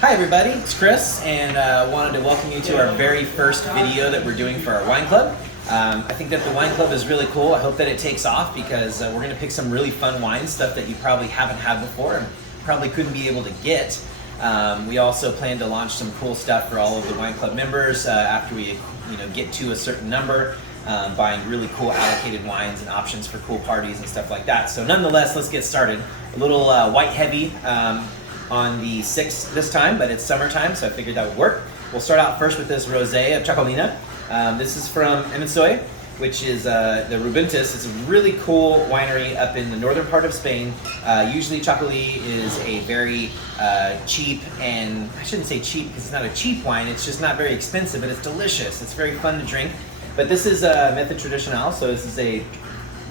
Hi everybody, it's Chris, and wanted to welcome you to our very first video that we're doing for our wine club. I think that the wine club is really cool. I hope that it takes off because we're going to pick some really fun wines, stuff that you probably haven't had before and probably couldn't be able to get. We also plan to launch some cool stuff for all of the wine club members after we get to a certain number, buying really cool allocated wines and options for cool parties and stuff like that. So nonetheless, let's get started. A little white heavy on the 6th this time, but it's summertime, so I figured that would work. We'll start out first with this rosé of Chacolina. This is from Emensoy, which is the Rubintis. It's a really cool winery up in the northern part of Spain. Usually Chacolí is a very cheap, and I shouldn't say cheap because it's not a cheap wine, it's just not very expensive, but it's delicious. It's very fun to drink. But this is Method Traditional, so this is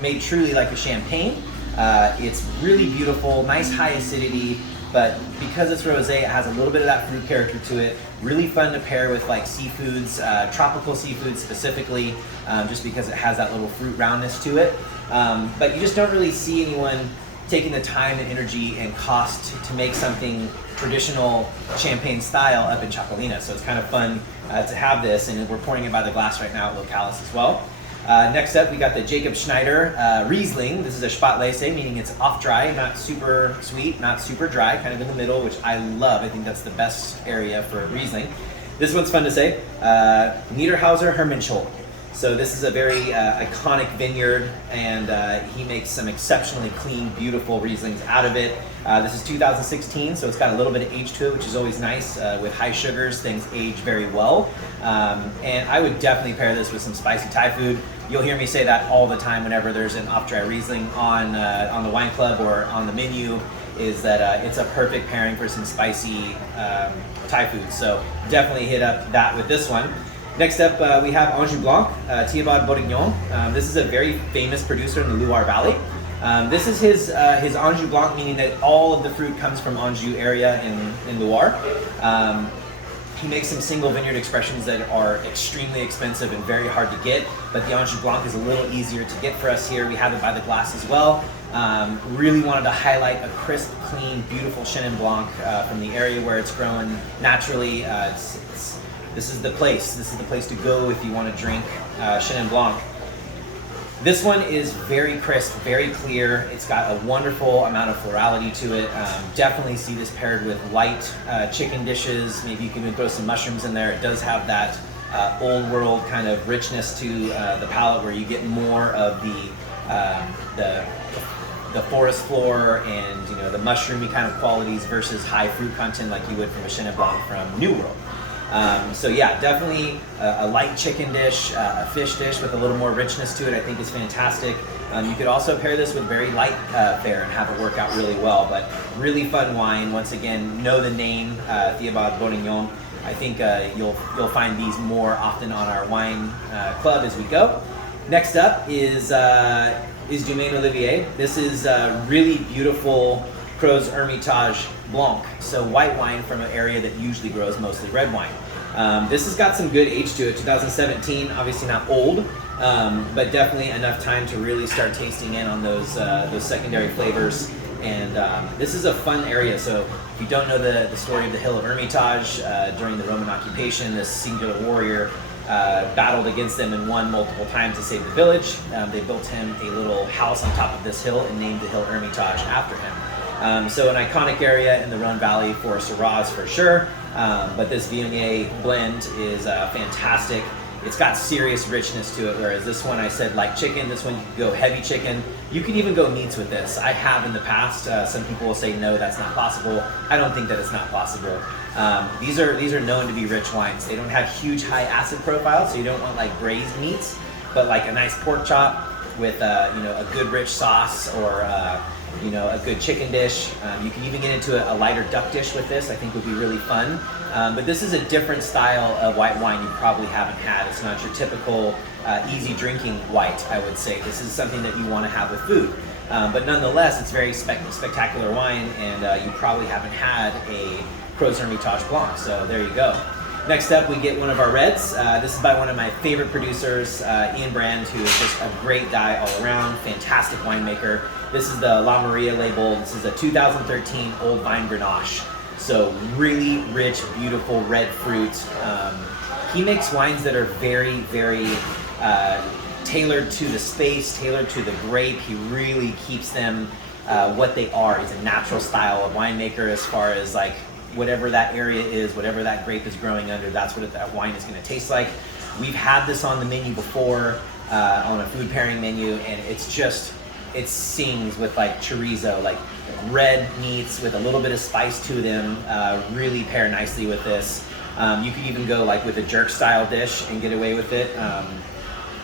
made truly like a champagne. It's really beautiful, nice high acidity, but because it's rosé, it has a little bit of that fruit character to it. Really fun to pair with like seafoods, tropical seafoods specifically, just because it has that little fruit roundness to it. But you just don't really see anyone taking the time and energy and cost to make something traditional champagne style up in Chacolina. So it's kind of fun to have this, and we're pouring it by the glass right now at Localis as well. Next up, we got the Jacob Schneider Riesling. This is a Spätlese, meaning it's off dry, not super sweet, not super dry, kind of in the middle, which I love. I think that's the best area for Riesling. This one's fun to say. Niederhauser Hermannschule. So this is a very iconic vineyard, and he makes some exceptionally clean, beautiful Rieslings out of it. This is 2016, so it's got a little bit of age to it, which is always nice. With high sugars, things age very well. And I would definitely pair this with some spicy Thai food. You'll hear me say that all the time whenever there's an off-dry Riesling on the wine club or on the menu, is that it's a perfect pairing for some spicy Thai food. So definitely hit up that with this one. Next up, we have Anjou Blanc, Tiobar Borignon. This is a very famous producer in the Loire Valley. This is his Anjou Blanc, meaning that all of the fruit comes from Anjou area in Loire. He makes some single vineyard expressions that are extremely expensive and very hard to get, but the Anjou Blanc is a little easier to get for us here. We have it by the glass as well. Really wanted to highlight a crisp, clean, beautiful Chenin Blanc from the area where it's grown naturally. This is the place. This is the place to go if you want to drink Chenin Blanc. This one is very crisp, very clear. It's got a wonderful amount of florality to it. Definitely see this paired with light chicken dishes. Maybe you can even throw some mushrooms in there. It does have that old world kind of richness to the palate, where you get more of the forest floor and the mushroomy kind of qualities versus high fruit content like you would from a Chenin Blanc from New World. So yeah, definitely a light chicken dish, a fish dish with a little more richness to it, I think is fantastic. You could also pair this with very light fare and have it work out really well, but really fun wine. Once again, know the name, Tiobar Borignon. I think you'll find these more often on our wine club as we go. Next up is Domaine Olivier. This is really beautiful Crozes Hermitage Blanc, so white wine from an area that usually grows mostly red wine. This has got some good age to it, 2017, obviously not old, but definitely enough time to really start tasting in on those secondary flavors. And this is a fun area, so if you don't know the story of the Hill of Hermitage, during the Roman occupation, this singular warrior battled against them and won multiple times to save the village. They built him a little house on top of this hill and named the Hill Hermitage after him. So an iconic area in the Rhone Valley for Syrahs for sure, but this Viognier blend is fantastic. It's got serious richness to it, whereas this one I said light chicken. This one you could go heavy chicken. You could even go meats with this. I have in the past. Some people will say no, that's not possible. I don't think that it's not possible. These are known to be rich wines. They don't have huge high acid profiles, so you don't want like braised meats, but like a nice pork chop with a good rich sauce or a good chicken dish. You can even get into a lighter duck dish with this. I think would be really fun. But this is a different style of white wine you probably haven't had. It's not your typical easy drinking white, I would say. This is something that you want to have with food. But nonetheless, it's very spectacular wine, and you probably haven't had a Crozes Hermitage Blanc. So there you go. Next up, we get one of our reds. This is by one of my favorite producers, Ian Brand, who is just a great guy all around, fantastic winemaker. This is the La Maria label. This is a 2013 Old Vine Grenache. So really rich, beautiful red fruit. He makes wines that are very, very tailored to the space, tailored to the grape. He really keeps them what they are. He's a natural style of winemaker as far as like whatever that area is, whatever that grape is growing under, that's what that wine is going to taste like. We've had this on the menu before, on a food pairing menu, and it's just, it sings with like chorizo, like red meats with a little bit of spice to them, really pair nicely with this. You could even go like with a jerk style dish and get away with it.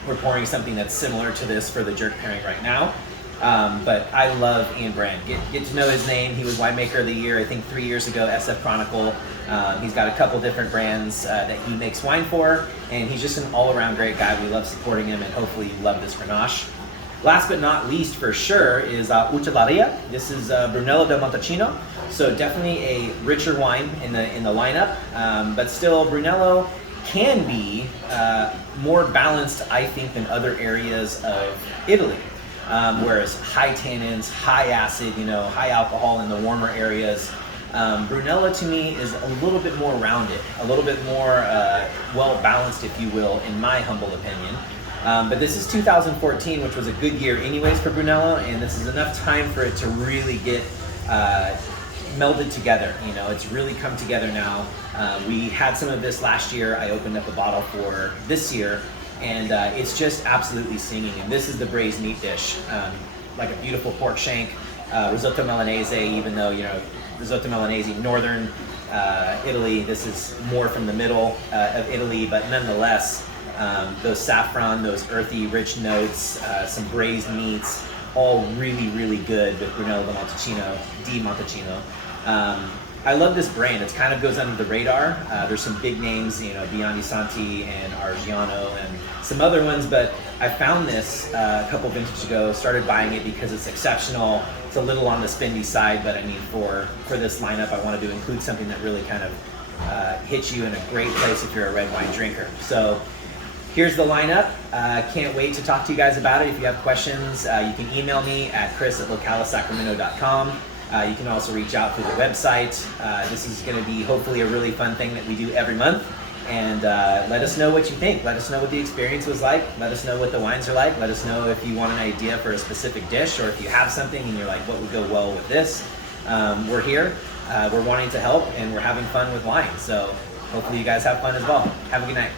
We're pouring something that's similar to this for the jerk pairing right now. But I love Ian Brand. Get to know his name. He was winemaker of the year, I think 3 years ago, SF Chronicle. He's got a couple different brands that he makes wine for, and he's just an all-around great guy. We love supporting him, and hopefully you love this Grenache. Last but not least, for sure, is Uccelleria. This is Brunello del Montalcino, so definitely a richer wine in the lineup, but still Brunello can be more balanced, I think, than other areas of Italy. Whereas high tannins, high acid, high alcohol in the warmer areas. Brunello to me is a little bit more rounded, a little bit more well balanced, if you will, in my humble opinion. But this is 2014, which was a good year anyways for Brunello, and this is enough time for it to really get melded together. It's really come together now. We had some of this last year. I opened up a bottle for this year, and it's just absolutely singing. And this is the braised meat dish, like a beautiful pork shank, risotto Milanese, even though, risotto Milanese, northern Italy, this is more from the middle of Italy, but nonetheless, those saffron, those earthy, rich notes, some braised meats, all really, really good with Brunello di Montalcino. I love this brand. It kind of goes under the radar. There's some big names, Biondi Santi and Argiano and some other ones, but I found this a couple vintages ago, started buying it because it's exceptional. It's a little on the spendy side, but I mean, for this lineup, I wanted to include something that really kind of hits you in a great place if you're a red wine drinker. So here's the lineup. Can't wait to talk to you guys about it. If you have questions, you can email me at chris@localesacramento.com. You can also reach out through the website. This is going to be hopefully a really fun thing that we do every month. And let us know what you think. Let us know what the experience was like. Let us know what the wines are like. Let us know if you want an idea for a specific dish, or if you have something and you're like, what would go well with this? We're here. We're wanting to help, and we're having fun with wine. So hopefully you guys have fun as well. Have a good night.